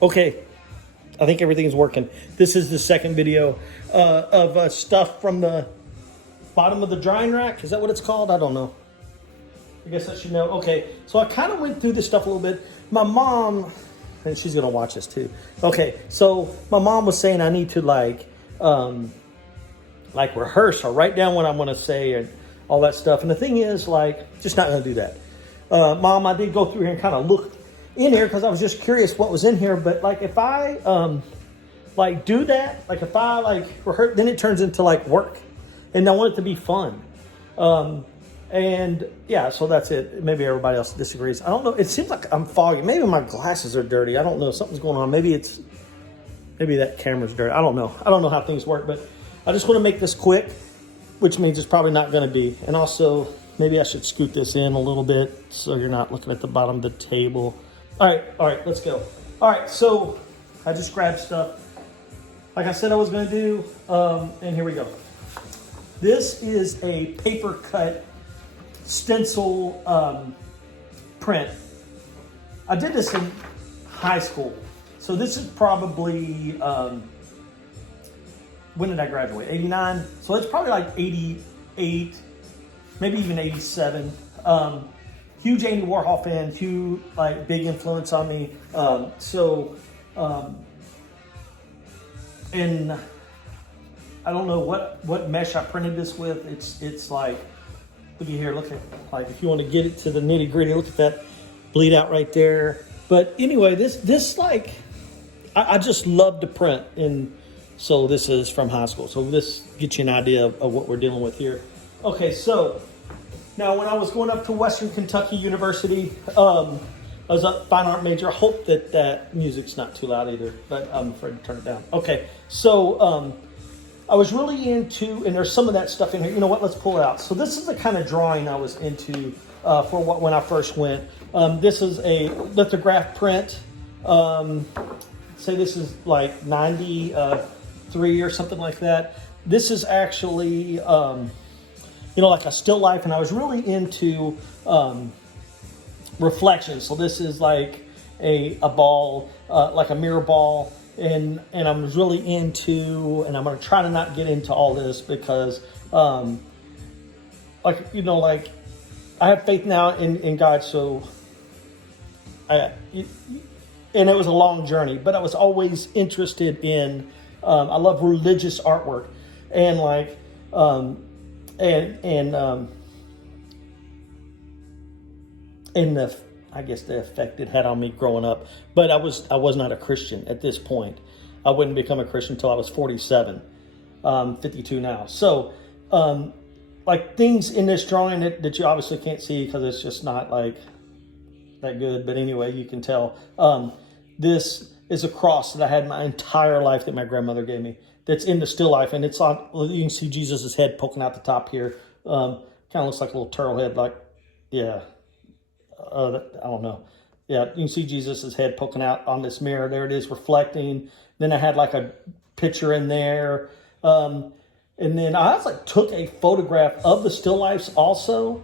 Okay, I think everything's working. This is the second video of stuff from the bottom of the drying rack. Is that what it's called? I don't know. I guess I should know. Okay, so I kind of went through this stuff a little bit. My mom, and she's gonna watch this too. Okay, so my mom was saying I need to like rehearse or write down what I'm gonna say and all that stuff. And the thing is, like, just not gonna do that. Mom, I did go through here and kind of look in here because I was just curious what was in here. But like, if I like do that, like if I like rehearse, then it turns into like work, and I want it to be fun. And yeah, so that's it. Maybe everybody else disagrees. I don't know. It seems like I'm foggy. Maybe my glasses are dirty. I don't know. Something's going on. Maybe that camera's dirty. I don't know. I don't know how things work, but I just want to make this quick, which means it's probably not going to be. And also, maybe I should scoot this in a little bit so you're not looking at the bottom of the table. All right, let's go. All right, so I just grabbed stuff like I said I was going to do, and here we go. This is a paper cut stencil print. I did this in high school. So this is probably, when did I graduate? 89. So it's probably like 88, maybe even 87. Huge Andy Warhol fan, huge, like, big influence on me. And I don't know what mesh I printed this with. It's like, look at here, look at, like, if you want to get it to the nitty gritty, look at that bleed out right there. But anyway, this like, I just love to print. And so this is from high school. So this gets you an idea of what we're dealing with here. Okay, so now when I was going up to Western Kentucky University, I was a fine art major. I hope that music's not too loud either, but I'm afraid to turn it down. Okay, so I was really into, and there's some of that stuff in here. You know what? Let's pull it out. So this is the kind of drawing I was into when I first went. This is a lithograph print. Say this is like 93 or something like that. This is actually, like a still life, and I was really into reflection. So this is like a ball, like a mirror ball. And I was really into, and I'm going to try to not get into all this because, I have faith now in God. So and it was a long journey, but I was always interested in, I love religious artwork and the effect it had on me growing up. But I was not a Christian at this point. I wouldn't become a Christian until I was 47, 52 now. So, like, things in this drawing that you obviously can't see because it's just not like that good. But anyway, you can tell. This is a cross that I had my entire life that my grandmother gave me. That's in the still life, and it's on. You can see Jesus's head poking out the top here. Kind of looks like a little turtle head, like, yeah. I don't know. Yeah, you can see Jesus's head poking out on this mirror. There it is, reflecting. Then I had like a picture in there. And then I also took a photograph of the still lifes also.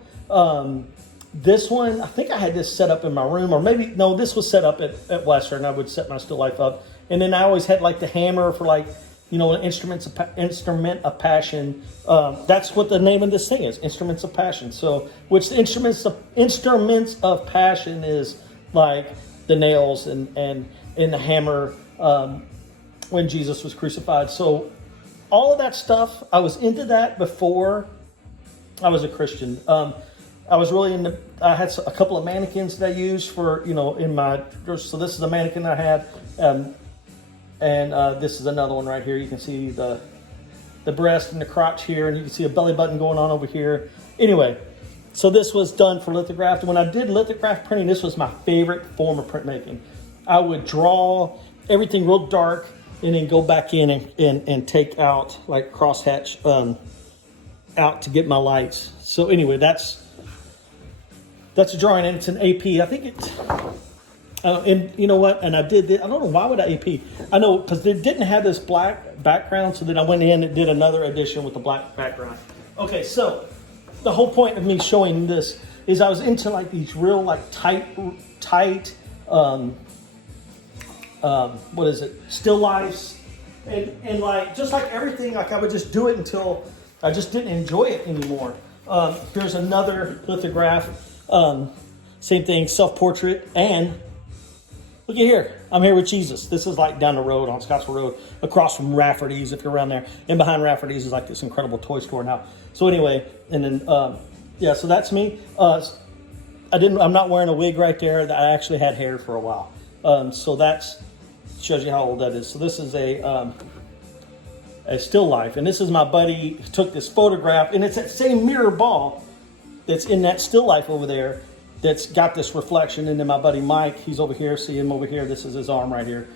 This one, I think I had this set up in my room, or maybe, no, this was set up at Western. I would set my still life up. And then I always had like the hammer for like, an instrument of passion. That's what the name of this thing is, instruments of passion. So, which the instruments of passion is like the nails and the hammer when Jesus was crucified. So, all of that stuff, I was into that before I was a Christian. I was really into. I had a couple of mannequins that I used for in my. So this is a mannequin I had. And this is another one right here. You can see the breast and the crotch here, and you can see a belly button going on over here. Anyway, so this was done for lithograph. When I did lithograph printing, this was my favorite form of printmaking. I would draw everything real dark and then go back in and take out, like, crosshatch out to get my lights. So anyway, that's a drawing, and it's an AP. I think it's... and you know what? And I did this. I don't know, why would I AP? I know, because it didn't have this black background, so then I went in and did another edition with the black background. Okay, so the whole point of me showing this is I was into like these real like tight what is it, still lifes. And like, just like everything, like I would just do it until I just didn't enjoy it anymore. Here's another lithograph. Same thing, self-portrait. And look at here. I'm here with Jesus. This is like down the road on Scottsville Road, across from Rafferty's, if you're around there. And behind Rafferty's is like this incredible toy store now. So anyway, and then, yeah, so that's me. I'm not wearing a wig right there. I actually had hair for a while. So that's, shows you how old that is. So this is a still life. And this is my buddy who took this photograph. And it's that same mirror ball that's in that still life over there that's got this reflection. And then my buddy Mike, he's over here. See him over here. This is his arm right here.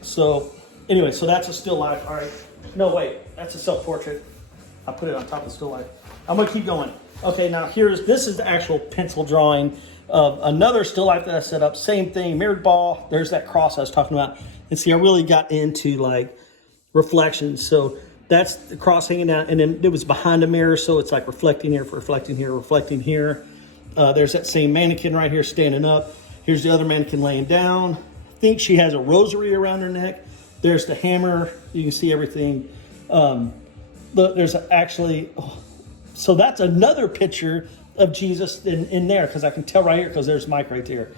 So anyway, so that's a still life. All right. No, wait. That's a self-portrait. I put it on top of the still life. I'm going to keep going. Okay, now this is the actual pencil drawing of another still life that I set up. Same thing, mirrored ball. There's that cross I was talking about. And see, I really got into like reflections. So that's the cross hanging down. And then it was behind a mirror. So it's like reflecting here, reflecting here, reflecting here. There's that same mannequin right here standing up. Here's the other mannequin laying down. I think she has a rosary around her neck. There's the hammer. You can see everything. Look, there's actually, so that's another picture of Jesus in there, because I can tell right here, because there's Mike right there.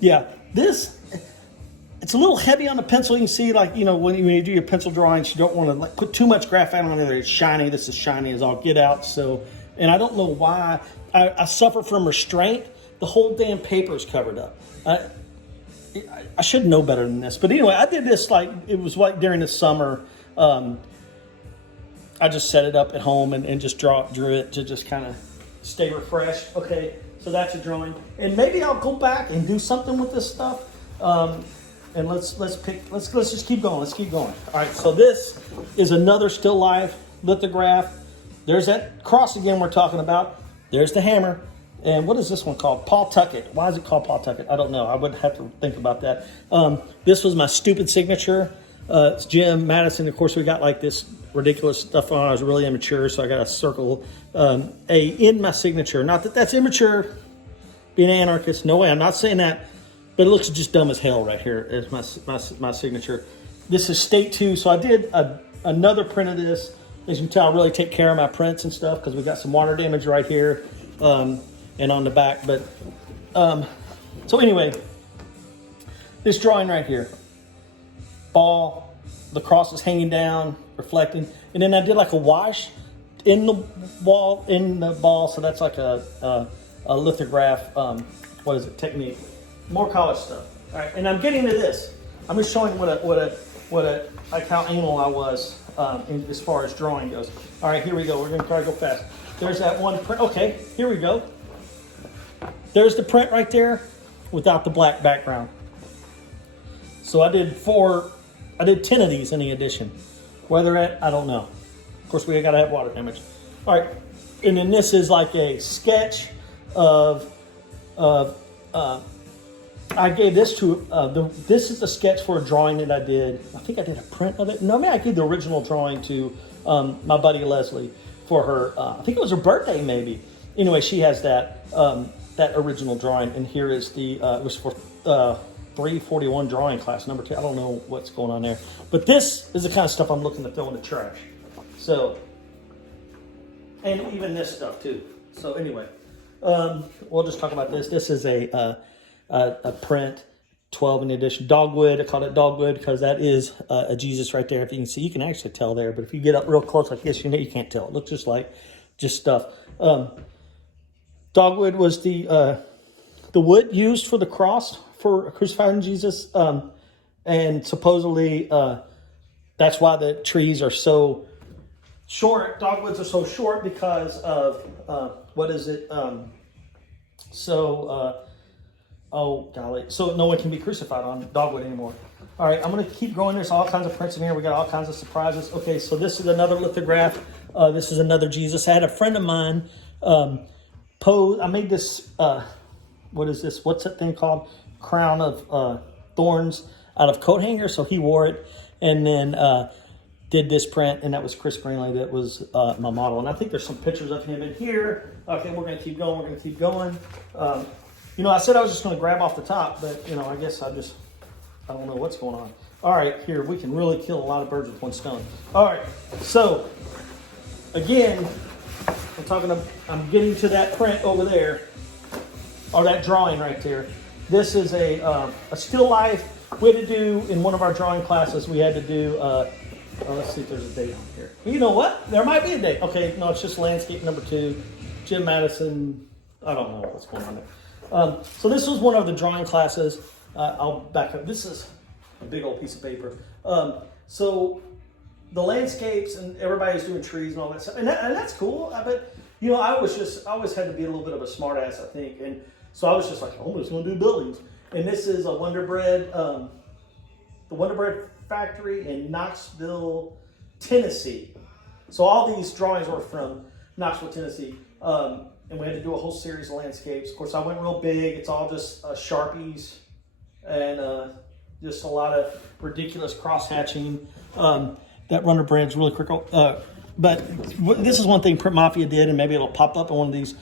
Yeah, it's a little heavy on the pencil. You can see, like, you know, when you do your pencil drawings, you don't want to like put too much graphite on there. It's shiny. This is shiny as all get out. So, and I don't know why. I suffer from restraint. The whole damn paper is covered up. I should know better than this. But anyway, I did this like, it was like during the summer. I just set it up at home and just drew it to just kind of stay refreshed. Okay, so that's a drawing. And maybe I'll go back and do something with this stuff. And let's just keep going. Let's keep going. All right, so this is another still life lithograph. There's that cross again we're talking about. There's the hammer. And what is this one called? Paul Tuckett. Why is it called Paul Tuckett? I don't know. I would have to think about that. This was my stupid signature. It's Jim, Madison. Of course, we got like this ridiculous stuff on. I was really immature, so I got a circle A in my signature. Not that that's immature, being an anarchist. No way. I'm not saying that. But it looks just dumb as hell right here as my signature. This is State 2. So I did another print of this. As you can tell, I really take care of my prints and stuff because we got some water damage right here and on the back. But so anyway, this drawing right here. Ball, the cross is hanging down, reflecting. And then I did like a wash in the ball. So that's like a lithograph, what is it, technique. More college stuff. All right, and I'm getting to this. I'm just showing like how anal I was as far as drawing goes. All right, here we go. We're gonna try to go fast. There's that one print. Okay, here we go. There's the print right there without the black background. So I did 10 of these in the edition. Where they're at, I don't know. Of course, we gotta have water damage. All right, and then this is like a sketch of I gave this to, this is a sketch for a drawing that I did. I think I did a print of it. No, I gave the original drawing to my buddy Leslie for her, I think it was her birthday maybe. Anyway, she has that original drawing. And here is it was for 341 drawing class, number 2. I don't know what's going on there. But this is the kind of stuff I'm looking to throw in the trash. So, and even this stuff too. So anyway, we'll just talk about this. This is a print, 12 in the edition, dogwood. I call it dogwood because that is a Jesus right there. If you can see, you can actually tell there. But if you get up real close like this, you can't tell. It looks just like stuff. Dogwood was the wood used for the cross for crucifying Jesus, and supposedly that's why the trees are so short. Dogwoods are so short because of what is it? Oh, golly. So no one can be crucified on dogwood anymore. All right, I'm going to keep going. There's all kinds of prints in here. We got all kinds of surprises. Okay, so this is another lithograph. This is another Jesus. I had a friend of mine pose. I made this, what is this? What's that thing called? Crown of thorns out of coat hanger. So he wore it and then did this print. And that was Chris Greenley. That was my model. And I think there's some pictures of him in here. Okay, we're going to keep going. You know, I said I was just going to grab off the top, but, you know, I guess I don't know what's going on. All right, here, we can really kill a lot of birds with one stone. All right, so, again, I'm getting to that print over there, or that drawing right there. This is a still life. We had to do, in one of our drawing classes, we had to do, let's see if there's a date on here. Well, you know what? There might be a date. Okay, no, it's just landscape number 2. Jim Madison, I don't know what's going on there. So this was one of the drawing classes. I'll back up. This is a big old piece of paper. So the landscapes, and everybody's doing trees and all that stuff. And that's cool. But, you know, I always had to be a little bit of a smart ass, I think. And so I was just like, oh, I'm just going to do buildings. And this is a Wonder Bread, the Wonder Bread factory in Knoxville, Tennessee. So all these drawings were from Knoxville, Tennessee. And we had to do a whole series of landscapes. Of course, I went real big. It's all just Sharpies and just a lot of ridiculous cross-hatching. That Wonder Bread's really quick. But this is one thing Print Mafia did, and maybe it'll pop up on one of these.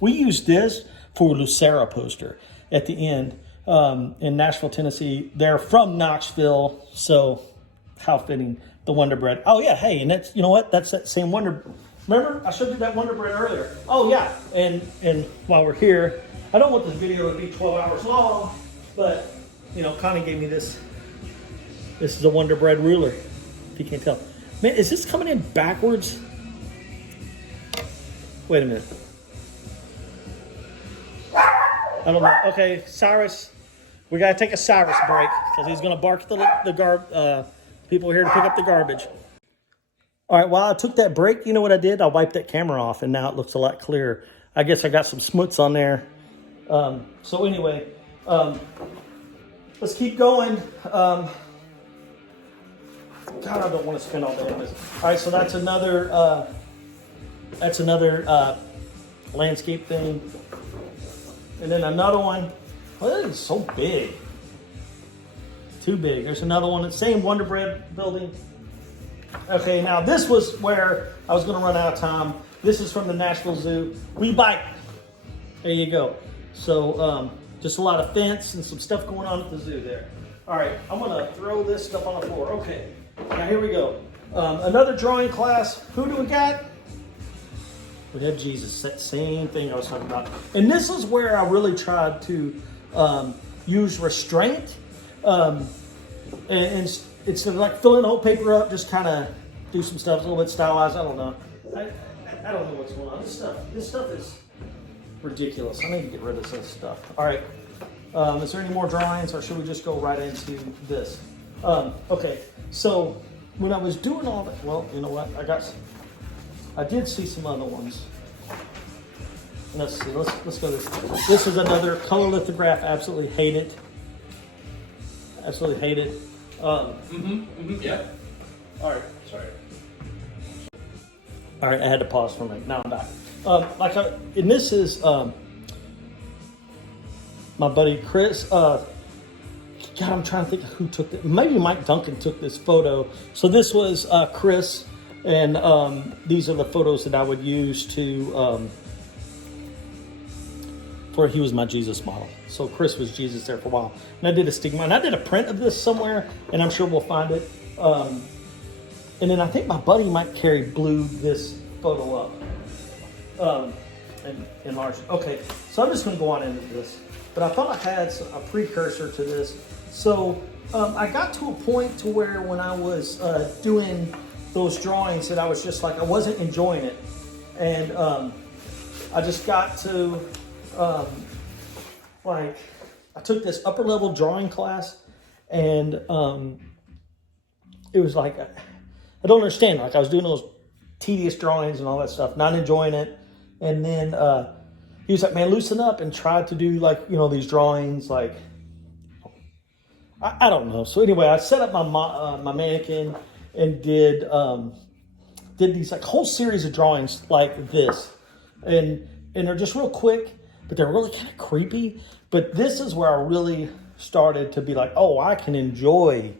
We used this for Lucera poster at the end in Nashville, Tennessee. They're from Knoxville, so how fitting, the Wonder Bread. Oh yeah, hey, and that's, you know what? That's that same Wonder. Remember, I showed you that Wonder Bread earlier. Oh yeah, and while we're here, I don't want this video to be 12 hours long, but you know, Connie gave me this. This is a Wonder Bread ruler, if you can't tell. Man, is this coming in backwards? Wait a minute. I don't know. Okay, Cyrus, we gotta take a Cyrus break because he's gonna bark at the people here to pick up the garbage. All right, while I took that break, you know what I did? I wiped that camera off, and now it looks a lot clearer. I guess I got some smuts on there. So anyway, let's keep going. God, I don't want to spend all day on this. All right, so that's another landscape thing. And then another one. Oh, that is so big. Too big. There's another one. The same Wonder Bread building. Okay, now this was where I was going to run out of time. This is from the Nashville Zoo. We bite. There you go. So just a lot of fence and some stuff going on at the zoo there. All right, I'm going to throw this stuff on the floor. Okay, now here we go. Another drawing class. Who do we got? We have Jesus, that same thing I was talking about. And this is where I really tried to use restraint. And instead of like filling the whole paper up, just kind of do some stuff, a little bit stylized. I don't know. I don't know what's going on. This stuff is ridiculous. I need to get rid of this stuff. All right. Is there any more drawings, or should we just go right into this? Okay. So when I was doing all that, well, you know what? I did see some other ones. Let's see. Let's go this. This is another color lithograph. Absolutely hate it. Absolutely hate it. Yeah. All right. Sorry. All right. I had to pause for a minute. Now I'm back. And this is my buddy Chris. God, I'm trying to think of who took it. Maybe Mike Duncan took this photo. So this was Chris. And these are the photos that I would use to, for he was my Jesus model. So Chris was Jesus there for a while. And I did a stigma, and I did a print of this somewhere, and I'm sure we'll find it. And then I think my buddy Mike Carey blew this photo up and enlarged it. Okay, so I'm just going to go on into this. But I thought I had a precursor to this. So I got to a point to where when I was doing those drawings that I was just like, I wasn't enjoying it. And I just got to, like, I took this upper level drawing class, and it was like, I don't understand. Like, I was doing those tedious drawings and all that stuff, not enjoying it. And then he was like, man, loosen up, and tried to do, like, you know, these drawings, like, I don't know. So anyway, I set up my mannequin and did these like whole series of drawings like this, and they're just real quick, but they're really kind of creepy. But this is where I really started to be like, oh, I can enjoy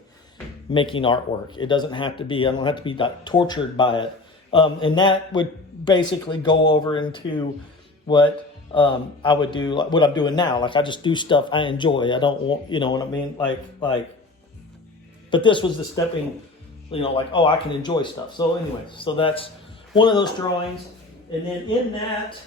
making artwork. It doesn't have to be, I don't have to be like tortured by it. And that would basically go over into what I would do like what I'm doing now. Like I just do stuff I enjoy. I don't want, you know what I mean? But this was the stepping, like, oh, I can enjoy stuff. So anyway, so that's one of those drawings. And then in that,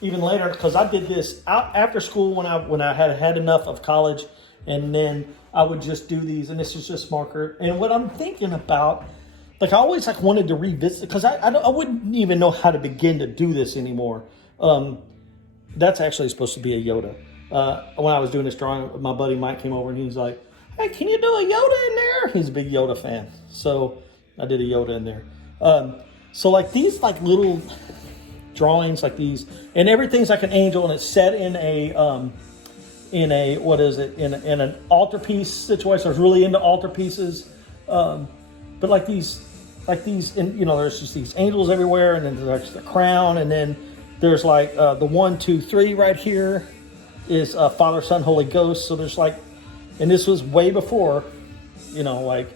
even later, because I did this out after school when I had enough of college, and then I would just do these, and this is just marker. And what I'm thinking about, like I always like wanted to revisit, because I wouldn't even know how to begin to do this anymore. That's actually supposed to be a Yoda. When I was doing this drawing, my buddy Mike came over and he's like, "Hey, can you do a Yoda in there?" He's a big Yoda fan, so I did a Yoda in there. So like these like little drawings like these, and everything's like an angel, and it's set in a what is it, in an altarpiece situation. I was really into altarpieces, but like these, and there's just these angels everywhere, and then there's the crown, and then there's like the 1, 2, 3 right here is Father, Son, Holy Ghost. So there's like, and this was way before, like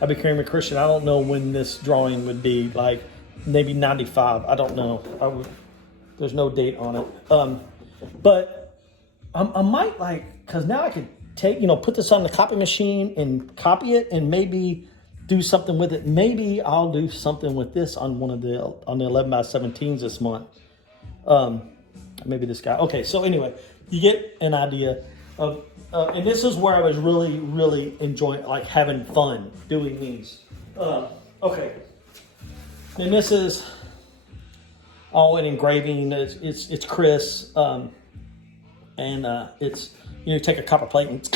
I became a Christian. I don't know when this drawing would be, like maybe 95. I don't know. There's no date on it. But I might because now I could take, put this on the copy machine and copy it and maybe do something with it. Maybe I'll do something with this on on the 11 by 17s this month. Maybe this guy. Okay, so anyway, you get an idea of, and this is where I was really, really enjoying, like having fun doing these. Okay. And this is all in engraving. It's Chris, and it's you take a copper plate and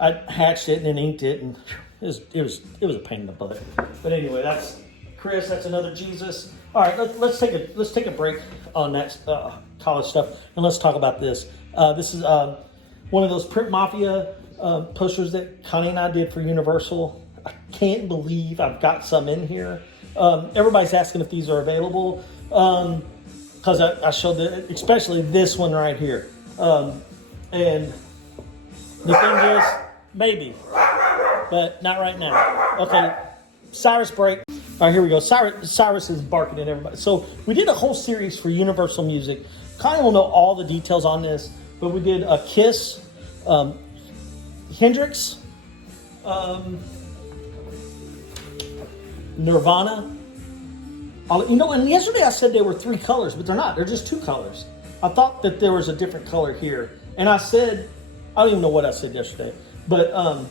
I hatched it and then inked it, and it was a pain in the butt. But anyway, that's Chris. That's another Jesus. All right, let's take a break on that college stuff, and let's talk about this. This is one of those Print Mafia posters that Connie and I did for Universal. I can't believe I've got some in here. Everybody's asking if these are available, because I showed especially this one right here. And the thing is, maybe, but not right now. Okay, Cyrus break. All right, here we go. Cyrus is barking at everybody. So we did a whole series for Universal Music. Kind of will know all the details on this, but we did a Kiss, Hendrix, Nirvana. And yesterday I said they were 3 colors, but they're not. They're just 2 colors. I thought that there was a different color here. And I said, I don't even know what I said yesterday, but I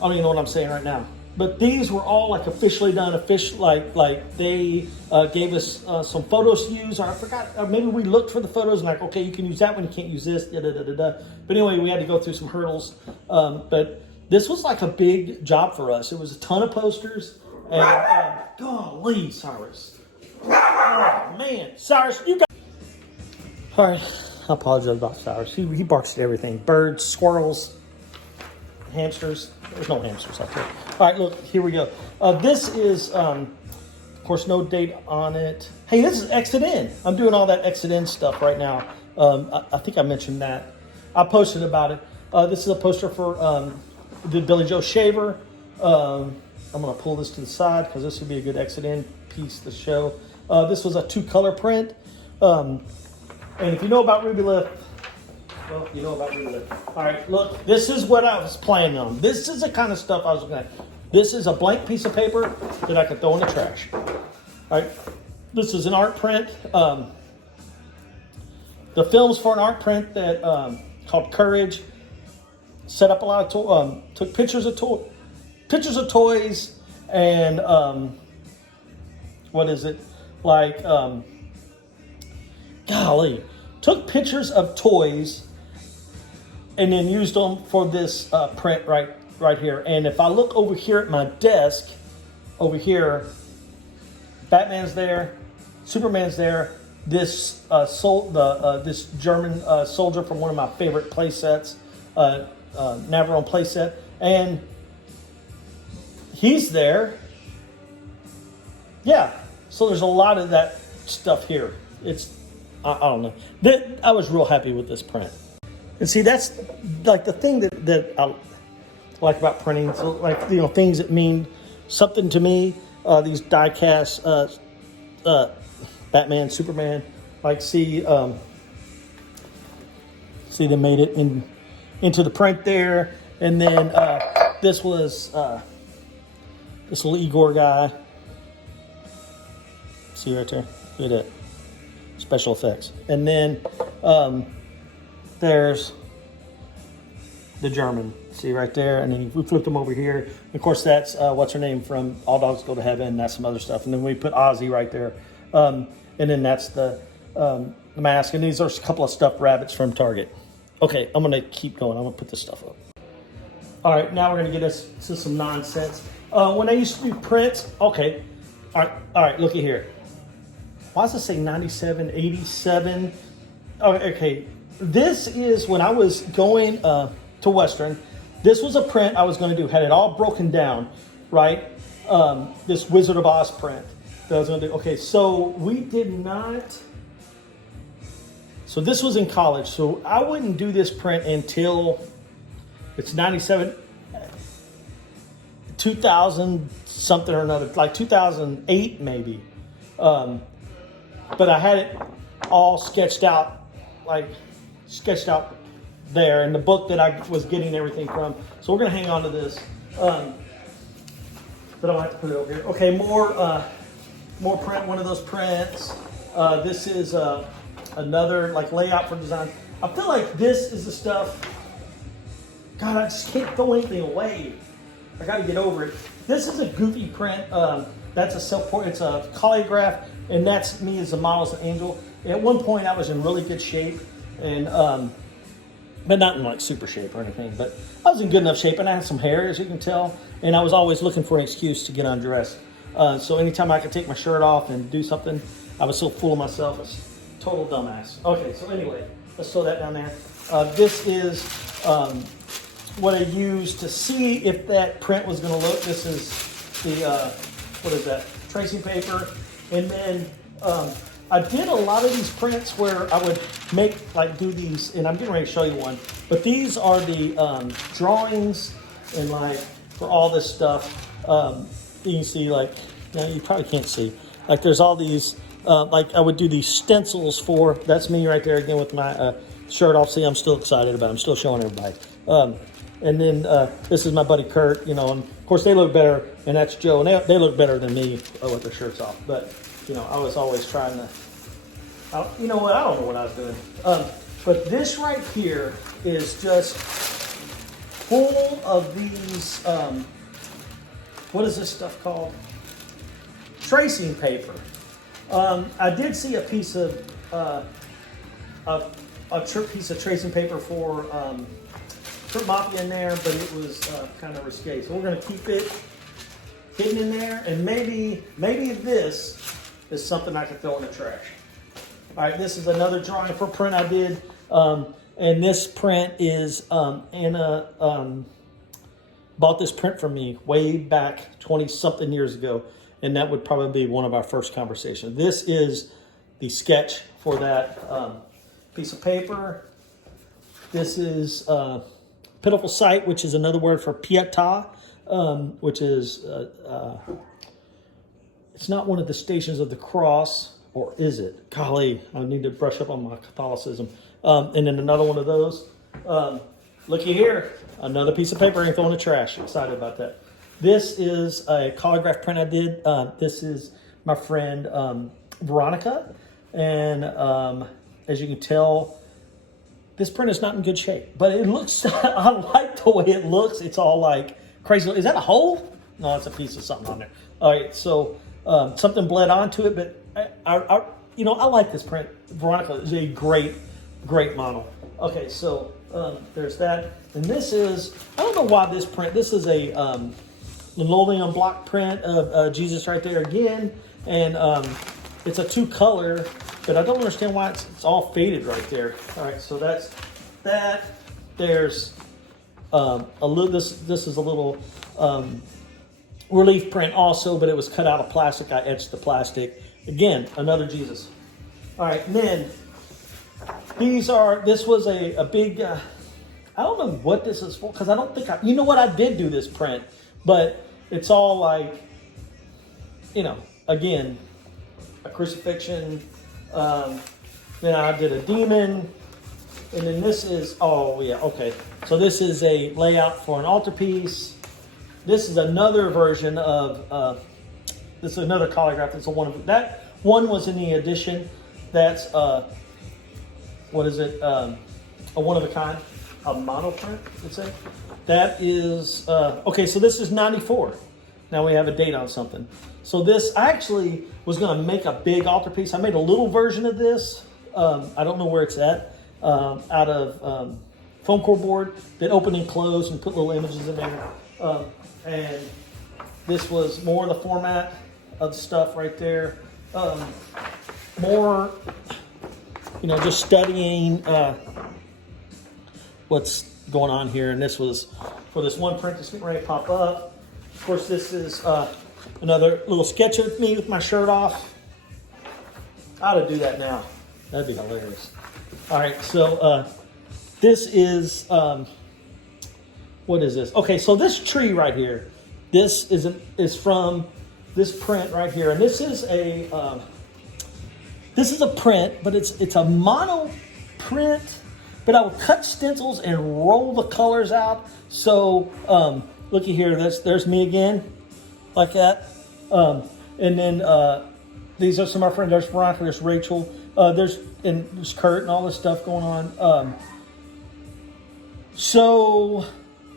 don't even know what I'm saying right now. But these were all like officially done, like they gave us some photos to use. Or I forgot, or maybe we looked for the photos and like, okay, you can use that one, you can't use this, But anyway, we had to go through some hurdles. But this was like a big job for us. It was a ton of posters. And golly, Cyrus. Oh, man. Cyrus, you got... All right, I apologize about Cyrus. He barks at everything. Birds, squirrels, hamsters. There's no hamsters out there. All right, look, here we go. This is, of course, no date on it. Hey, this is Exit In. I'm doing all that Exit In stuff right now. I think I mentioned that. I posted about it. This is a poster for the Billy Joe Shaver. I'm going to pull this to the side because this would be a good Exit In piece to show. This was a 2-color print. And if you know about Ruby Lift, well, you know about Ruby Lift. All right, look, this is what I was planning on. This is the kind of stuff I was looking at. This is a blank piece of paper that I could throw in the trash. All right, this is an art print. The film's for an art print that called Courage. Set up a lot of took pictures of toys and what is it, like golly, took pictures of toys and then used them for this print right here. And if I look over here at my desk, over here, Batman's there, Superman's there. This this German soldier from one of my favorite play sets, Navarone play set, and he's there. Yeah, so there's a lot of that stuff here. I don't know. I was real happy with this print. And see, that's like the thing that I like about printing. So like, things that mean something to me. These die cast Batman, Superman. Like, see, they made it into the print there. And then this was this little Igor guy. See right there? Look at that. Special effects. And then there's the German. See right there? And then we flipped them over here. Of course, that's what's her name from All Dogs Go to Heaven. That's some other stuff. And then we put Ozzy right there. And then that's the mask. And these are a couple of stuffed rabbits from Target. Okay, I'm going to keep going. I'm going to put this stuff up. All right, now we're going to get us to some nonsense. When I used to do prints, okay. All right, look at here. Why does it say 97, 87? Okay, this is when I was going to Western. This was a print I was going to do. Had it all broken down, right? This Wizard of Oz print that I was going to do. Okay, so we did not... So this was in college. So I wouldn't do this print until it's 97, 2000 something or another, like 2008 maybe. But I had it all sketched out there in the book that I was getting everything from. So we're gonna hang on to this. But I don't have to put it over here. Okay, more print. One of those prints. This is another like layout for design. I feel like this is the stuff. God, I just can't throw anything away. I got to get over it. This is a goofy print. That's a self-portrait. It's a collagraph, and that's me as a model, as an angel. And at one point, I was in really good shape, and but not in like super shape or anything. But I was in good enough shape, and I had some hair, as you can tell. And I was always looking for an excuse to get undressed. So anytime I could take my shirt off and do something, I was so full of myself. I was a total dumbass. Okay, so anyway, let's throw that down there. This is what I used to see if that print was going to look. This is the, what is that, tracing paper. And then I did a lot of these prints where I would do these, and I'm getting ready to show you one. But these are the drawings and like for all this stuff. You can see you probably can't see. Like there's all these, like I would do these stencils for, that's me right there again with my shirt off. See, I'm still excited about it. I'm still showing everybody. And then this is my buddy Kurt, and of course they look better, and that's Joe, and they look better than me with their shirts off. But, I was always trying to, you know what, I don't know what I was doing. But this right here is just full of these, what is this stuff called? Tracing paper. I did see a piece of, piece of tracing paper for, Mafia in there, but it was kind of risque. So we're going to keep it hidden in there, and maybe this is something I can throw in the trash. All right, this is another drawing for print I did, and this print is Anna bought this print from me way back 20-something years ago, and that would probably be one of our first conversations. This is the sketch for that piece of paper. This is Pitiful Sight, which is another word for Pietà, which is, it's not one of the Stations of the Cross, or is it? Golly, I need to brush up on my Catholicism. And then another one of those. Looky here, another piece of paper I throw in the trash. Excited about that. This is a collagraph print I did. This is my friend Veronica, and as you can tell, this print is not in good shape, but it looks, I like the way it looks. It's all like crazy. Is that a hole? No, it's a piece of something on there. All right, so something bled onto it, but I like this print. Veronica is a great model. Okay, so there's that. And this is, I don't know why this print, this is a linoleum block print of Jesus right there again. And it's a 2-color, but I don't understand why it's all faded right there. All right, so that's that. There's a little. This is a little relief print also, but it was cut out of plastic. I etched the plastic. Again, another Jesus. All right, and then these are. This was a big. I don't know what this is for, because I don't think you know what, I did do this print, but it's all like, again, a crucifixion. Then I did a demon. And then this is, oh yeah, okay. So this is a layout for an altarpiece. This is another version of, this is another calligraph. It's a one of, that one was in the edition. That's, what is it? A one of a kind, a monoprint, let's say. That is, okay, so this is 94. Now we have a date on something. So this, I actually was gonna make a big altarpiece. I made a little version of this. I don't know where it's at. Out of foam core board that opened and closed and put little images in there. And this was more of the format of the stuff right there. More, you know, just studying what's going on here. And this was for this one print that's getting ready to pop up. Of course, this is another little sketch of me with my shirt off. I ought to do that now. That'd be hilarious. All right, so this is, what is this? Okay, so this tree right here, this is from this print right here, and this is a print, but it's a mono print, but I would cut stencils and roll the colors out. So looky here, there's me again, like that, and then these are some of our friends. There's Veronica, there's Rachel, there's Kurt and all this stuff going on. So,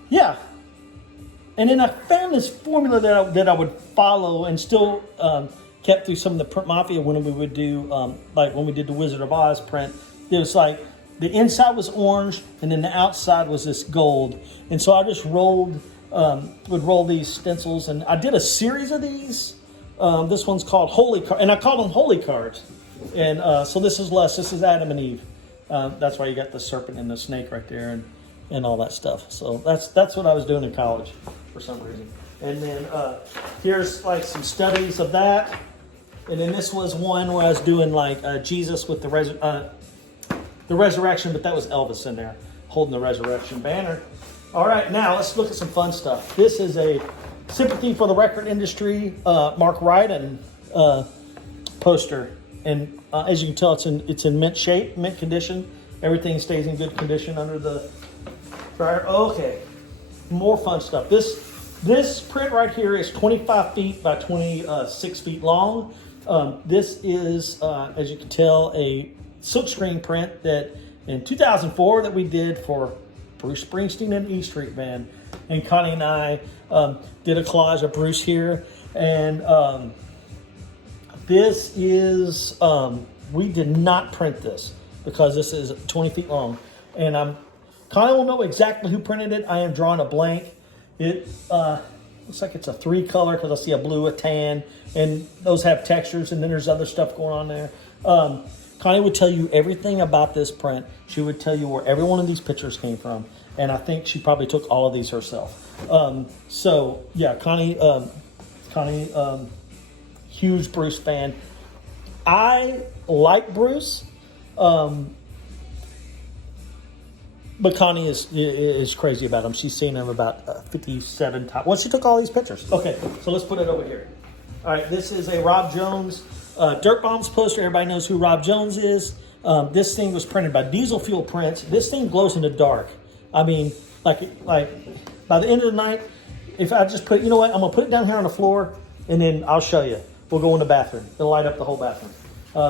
yeah. And then I found this formula that I would follow and still kept through some of the print mafia when we would do, like when we did the Wizard of Oz print. It was like the inside was orange and then the outside was this gold. And so I just would roll these stencils, and I did a series of these. This one's called Holy Card, and I call them Holy Cards. And so this is Les. This is Adam and Eve. That's why you got the serpent and the snake right there, and all that stuff. So that's what I was doing in college for some reason. And then here's like some studies of that. And then this was one where I was doing like Jesus with the resurrection, but that was Elvis in there holding the resurrection banner. All right, now let's look at some fun stuff. This is a Sympathy for the Record Industry Mark Ryden poster. And as you can tell, it's in mint shape, mint condition. Everything stays in good condition under the dryer. Okay, more fun stuff. This print right here is 25 feet by 26 feet long. This is, as you can tell, a silkscreen print that in 2004 that we did for Bruce Springsteen and E Street Band. And Connie and I did a collage of Bruce here. And this is, we did not print this because this is 20 feet long. And Connie will know exactly who printed it. I am drawing a blank. It looks like it's a 3-color because I see a blue, a tan, and those have textures, and then there's other stuff going on there. Connie would tell you everything about this print. She would tell you where every one of these pictures came from. And I think she probably took all of these herself. So yeah, Connie, huge Bruce fan. I like Bruce, but Connie is crazy about him. She's seen him about 57 times. Well, she took all these pictures. Okay, so let's put it over here. All right, this is a Rob Jones Dirt Bombs poster. Everybody knows who Rob Jones is. This thing was printed by Diesel Fuel Prints. This thing glows in the dark. I mean, like by the end of the night, if I just put, you know what, I'm gonna put it down here on the floor, and then I'll show you. We'll go in the bathroom. It'll light up the whole bathroom.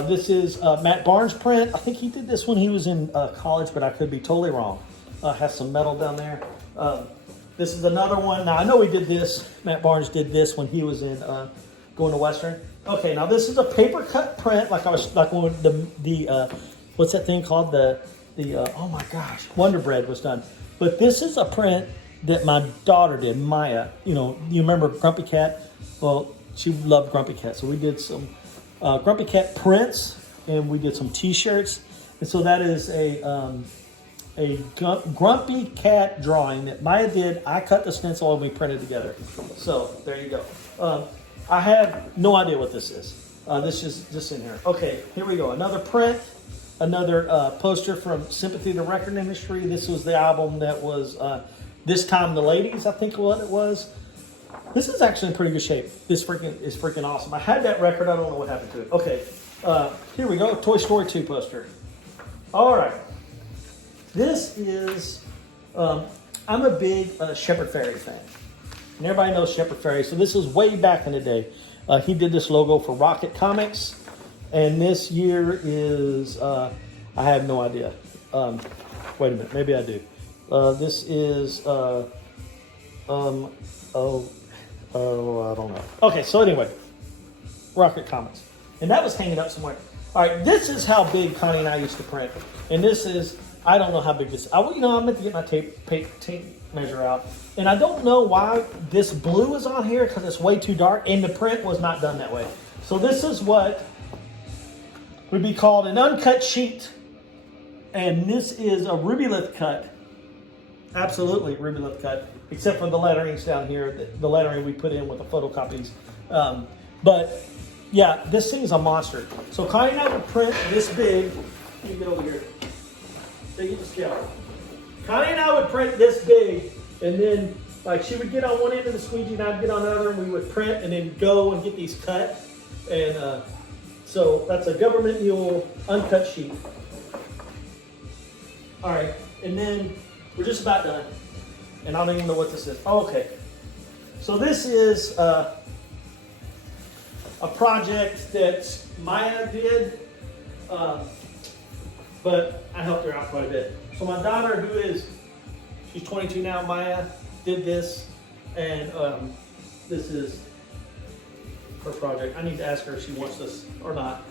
This is Matt Barnes' print. I think he did this when he was in college, but I could be totally wrong. Has some metal down there. This is another one. Now I know we did this. Matt Barnes did this when he was in going to Western. Okay, now this is a paper cut print, like when the what's that thing called? The oh my gosh, Wonder Bread was done. But this is a print that my daughter did, Maya. You know, you remember Grumpy Cat? Well, she loved Grumpy Cat, so we did some Grumpy Cat prints, and we did some T-shirts. And so that is a Grumpy Cat drawing that Maya did. I cut the stencil and we printed together. So there you go. I have no idea what this is. This is just in here. Okay, here we go. Another print. Another poster from Sympathy to the Record Industry. This was the album that was This Time the Ladies, I think what it was. This is actually in pretty good shape. This is freaking awesome. I had that record. I don't know what happened to it. Okay, Here we go, Toy Story 2 poster. All right. This is, I'm a big Shepard Fairey fan. And everybody knows Shepard Fairey. So this is way back in the day. He did this logo for Rocket Comics. And this year is, I have no idea. Wait a minute, maybe I do. This is, I don't know. Okay, so anyway, Rocket Comics. And that was hanging up somewhere. All right, this is how big Connie and I used to print. And this is, I don't know how big this is. I meant to get my tape measure out. And I don't know why this blue is on here because it's way too dark and the print was not done that way. So this is what would be called an uncut sheet. And this is a ruby lift cut. Absolutely ruby lift cut, except for the letterings down here, the lettering we put in with the photocopies. But yeah, this thing's a monster. So Connie and I would print this big. Let me get over here. Take it to scale. Connie and I would print this big, and then like she would get on one end of the squeegee and I'd get on the other, and we would print and then go and get these cut. And so that's a government mule uncut sheet. All right, and then we're just about done. And I don't even know what this is. Oh, okay. So this is a project that Maya did, but I helped her out quite a bit. So my daughter, she's 22 now, Maya, did this, and this is her project. I need to ask her if she wants this or not.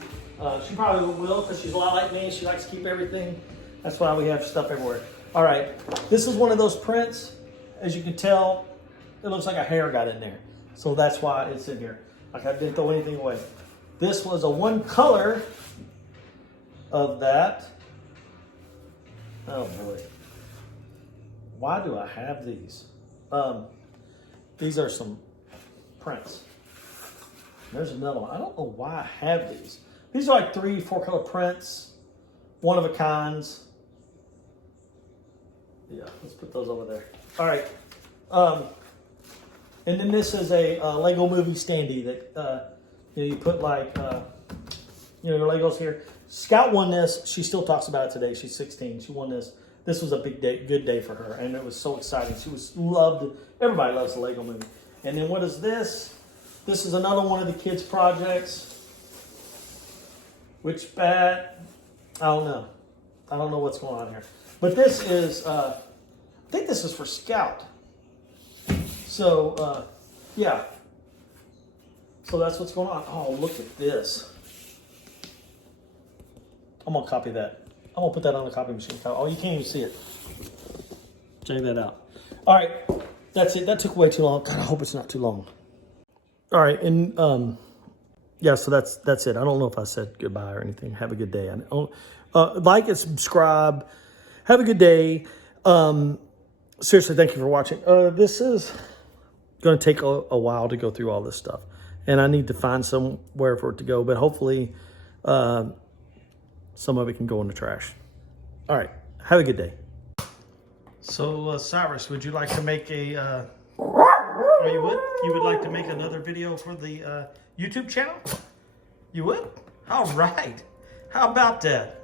She probably will because she's a lot like me. She likes to keep everything. That's why we have stuff everywhere. All right, this is one of those prints. As you can tell, it looks like a hair got in there. So that's why it's in here. Like I didn't throw anything away. This was a one color of that. Oh boy. Why do I have these? These are some prints. There's another one. I don't know why I have these. These are like 3-4 color prints, one of a kinds. Yeah, let's put those over there. All right. And then this is a Lego movie standee that you put like your Legos here. Scout won this. She still talks about it today. She's 16. She won this. This was a big day, good day for her, and it was so exciting. She was loved. Everybody loves the Lego movie. And then what is this? This is another one of the kids' projects. Which bat? I don't know. I don't know what's going on here. But this is, I think this is for Scout. So, yeah. So that's what's going on. Oh, look at this. I'm going to copy that. I'm going to put that on the copy machine. Oh, you can't even see it. Check that out. All right. That's it. That took way too long. God, I hope it's not too long. All right. And, yeah, so that's it. I don't know if I said goodbye or anything. Have a good day. Like and subscribe. Have a good day. Seriously, thank you for watching. This is going to take a while to go through all this stuff. And I need to find somewhere for it to go. But hopefully some of it can go in the trash. All right. Have a good day. So, Cyrus, would you like to make a... Oh, you would? You would like to make another video for the YouTube channel? You would? All right. How about that?